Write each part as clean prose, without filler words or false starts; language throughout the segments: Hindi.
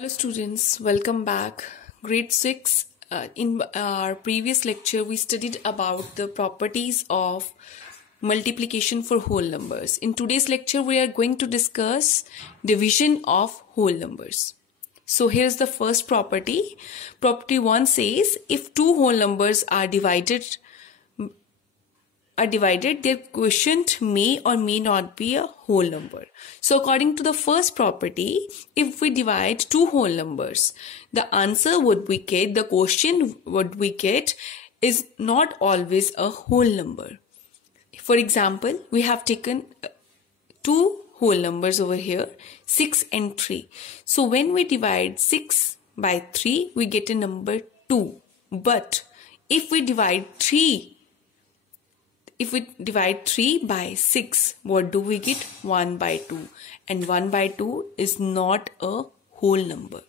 Hello students, welcome back. Grade 6. In our previous lecture, we studied about the properties of multiplication for whole numbers. In today's lecture, we are going to discuss division of whole numbers. So here's the first property. Property 1 says, if two whole numbers are divided, their quotient may or may not be a whole number. So according to the first property, if we divide two whole numbers, the answer would we get, the quotient what we get is not always a whole number. For example, we have taken two whole numbers over here, 6 and 3. So when we divide 6 by 3, we get a number 2. But if we divide 3 by 6, what do we get? 1 by 2. And 1 by 2 is not a whole number.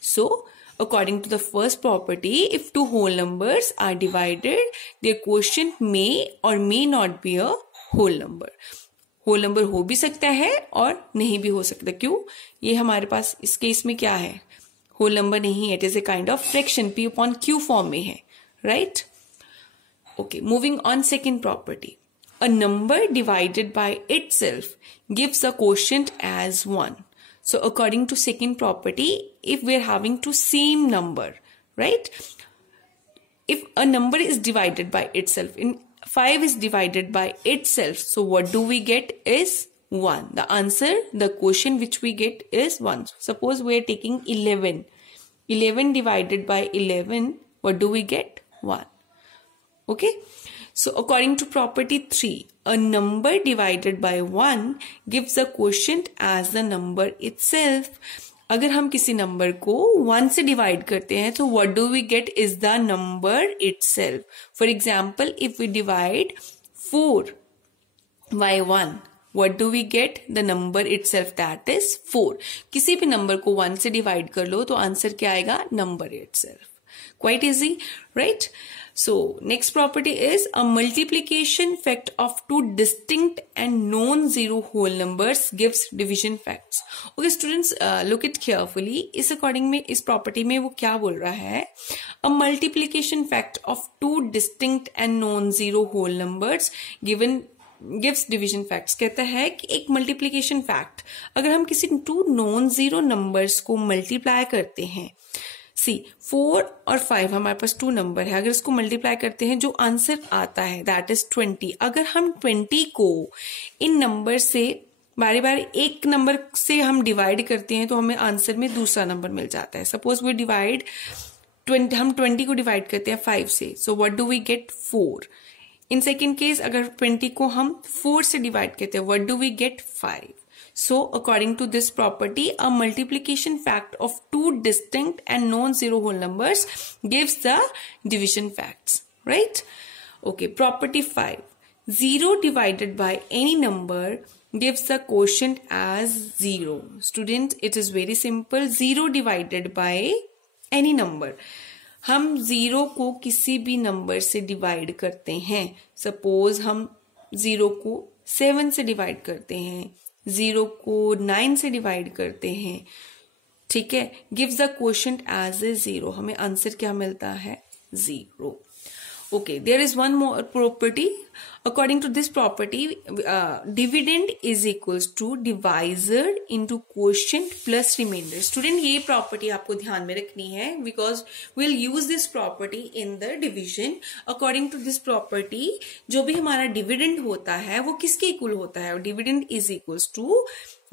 So, according to the first property, if two whole numbers are divided, their quotient may or may not be a whole number. whole number हो भी सकता है और नहीं भी हो सकता. क्यों? ये हमारे पास इस केस में क्या है? whole number नहीं है. It is a kind of fraction. P upon Q form में है. Right? Okay, moving on, second property. A number divided by itself gives a quotient as 1. So according to second property, if we are having two same number, right? If a number is divided by itself, in 5 is divided by itself, so what do we get is 1. The answer, the quotient which we get is 1. Suppose we are taking 11. 11 divided by 11, what do we get? 1. Okay, so according to property 3, a number divided by 1 gives a quotient as the number itself. अगर हम किसी नंबर को 1 से डिवाइड करते हैं तो what do we get is the number itself. For example, if we divide 4 by 1, what do we get? The number itself, that is 4. किसी भी नंबर को 1 से डिवाइड कर लो तो आंसर क्या आएगा? Number itself. Quite easy, right? So, next property is a multiplication fact of two distinct and non-zero whole numbers gives division facts. Okay, students, look it carefully. इस according में, इस property में वो क्या बोल रहा है? A multiplication fact of two distinct and non-zero whole numbers gives division facts. कहता है कि एक multiplication fact, अगर हम किसी two non-zero numbers को multiply करते हैं, सी 4 और 5 हमारे पास 2 नंबर है, अगर इसको मल्टीप्लाई करते हैं जो आंसर आता है दैट इज 20. अगर हम 20 को इन नंबर से बारी बारी एक नंबर से हम डिवाइड करते हैं तो हमें आंसर में दूसरा नंबर मिल जाता है. सपोज वी डिवाइड 20, हम 20 को डिवाइड करते हैं 5 से, so what do we get? 4. In second case अगर 20 को हम 4 से डिवाइड करते हैं, what do we get? 5. So, according to this property, a multiplication fact of two distinct and non-zero whole numbers gives the division facts, right? Okay, property 5. 0 divided by any number gives the quotient as 0. Students, it is very simple. 0 divided by any number. हम 0 को किसी भी नंबर से डिवाइड करते हैं. सपोज हम 0 को 7 से डिवाइड करते हैं, 0 को 9 से डिवाइड करते हैं, ठीक है, gives the quotient as a 0. हमें आंसर क्या मिलता है? 0. Okay, there is one more property. According to this property, dividend is equals to divisor into quotient plus remainder. Student, ये property आपको ध्यान में रखनी है because we'll use this property in the division. According to this property, जो भी हमारा dividend होता है वो किसके इक्वल होता है? Dividend is equals to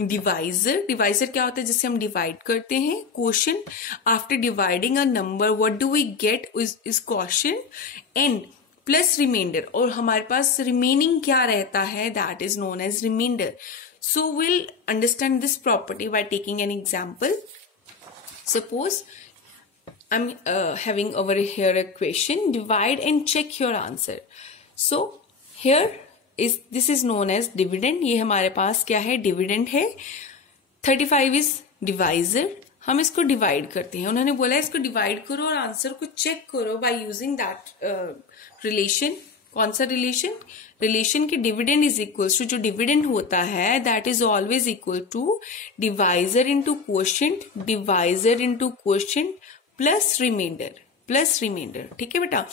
divisor. Divisor क्या होता है? जिससे हम डिवाइड करते हैं. Quotient, after dividing a number what do we get is quotient and plus reminder, और हमारे पास रिमेनिंग क्या रहता है? That is known as reminder. So will understand this property by taking an example. Suppose I am having over here a question, divide and check your answer. So here this is known as dividend. ये हमारे पास क्या है? डिविडेंड है. 35 इज डिवाइजर. हम इसको डिवाइड करते हैं. उन्होंने बोला इसको डिवाइड करो और आंसर को चेक करो बाय यूजिंग दैट रिलेशन कौन सा रिलेशन के डिविडेंड इज इक्वल टू, जो डिविडेंड होता है that is always equal to divisor into quotient, divisor into quotient plus reminder. ठीक है बेटा,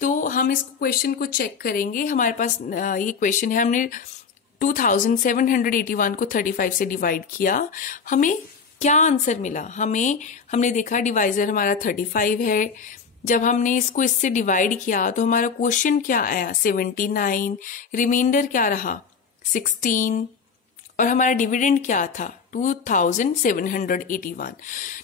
तो हम इस क्वेश्चन को चेक करेंगे। हमारे पास ये क्वेश्चन है, हमने 2781 को 35 से डिवाइड किया, हमें क्या आंसर मिला? हमने देखा डिवाइजर हमारा 35 है, जब हमने इसको इससे डिवाइड किया तो हमारा क्वेश्चन क्या आया 79, रिमाइंडर क्या रहा 16 और हमारा डिविडेंड क्या था 2781।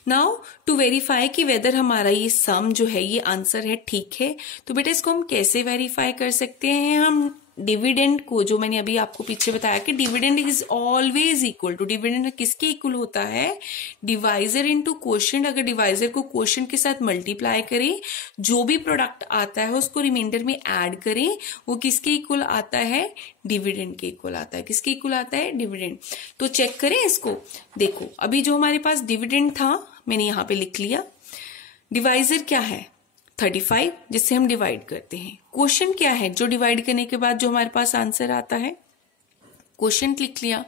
नाउ टू वेरीफाई कि वेदर हमारा ये सम जो है ये आंसर है ठीक है, तो बेटा इसको हम कैसे वेरीफाई कर सकते हैं? हम डिविडेंड को, जो मैंने अभी आपको पीछे बताया कि dividend is always equal to, dividend किसके इक्वल होता है? Divisor into quotient. अगर डिवाइजर को क्वोशिएंट के साथ मल्टीप्लाई करें, जो भी प्रोडक्ट आता है उसको रिमाइंडर में ऐड करें, वो किसके इक्वल आता है? डिविडेंड के इक्वल आता है। किसके इक्वल आता है? डिविडेंड। तो चेक करें इसको। देखो अभी जो हमारे पास डिविडेंड था मैंने यहां पे लिख लिया, डिवाइजर क्या है 35 जिससे हम डिवाइड करते हैं, क्वोशिएंट क्या है जो डिवाइड करने के बाद जो हमारे पास आंसर आता है, क्वोशिएंट लिख लिया,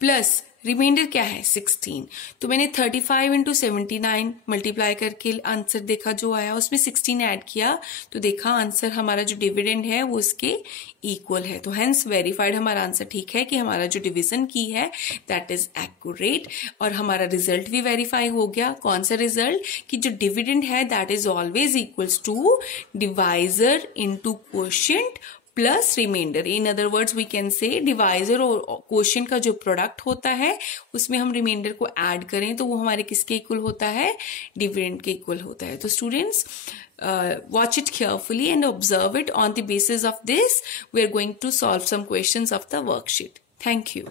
प्लस रिमाइंडर क्या है 16। तो मैंने 35 इंटू 79 मल्टीप्लाई करके आंसर देखा जो आया, उसमें 16 ऐड किया तो देखा आंसर हमारा जो डिविडेंड है वो इसके इक्वल है। तो हेंस वेरीफाइड हमारा आंसर ठीक है कि हमारा जो डिवीजन की है दैट इज एक्यूरेट, और हमारा रिजल्ट भी वेरीफाई हो गया। कौन सा रिजल्ट? कि जो डिविडेंड है that is always equals to divisor into quotient plus reminder. In other words we can say divisor और क्वोशिएंट का जो प्रोडक्ट होता है उसमें हम रिमाइंडर को ऐड करें तो वो हमारे किसके इक्वल होता है? डिविडेंड के इक्वल होता है। तो students watch it carefully and observe it. On the basis of this we are going to solve some questions of the worksheet. Thank you.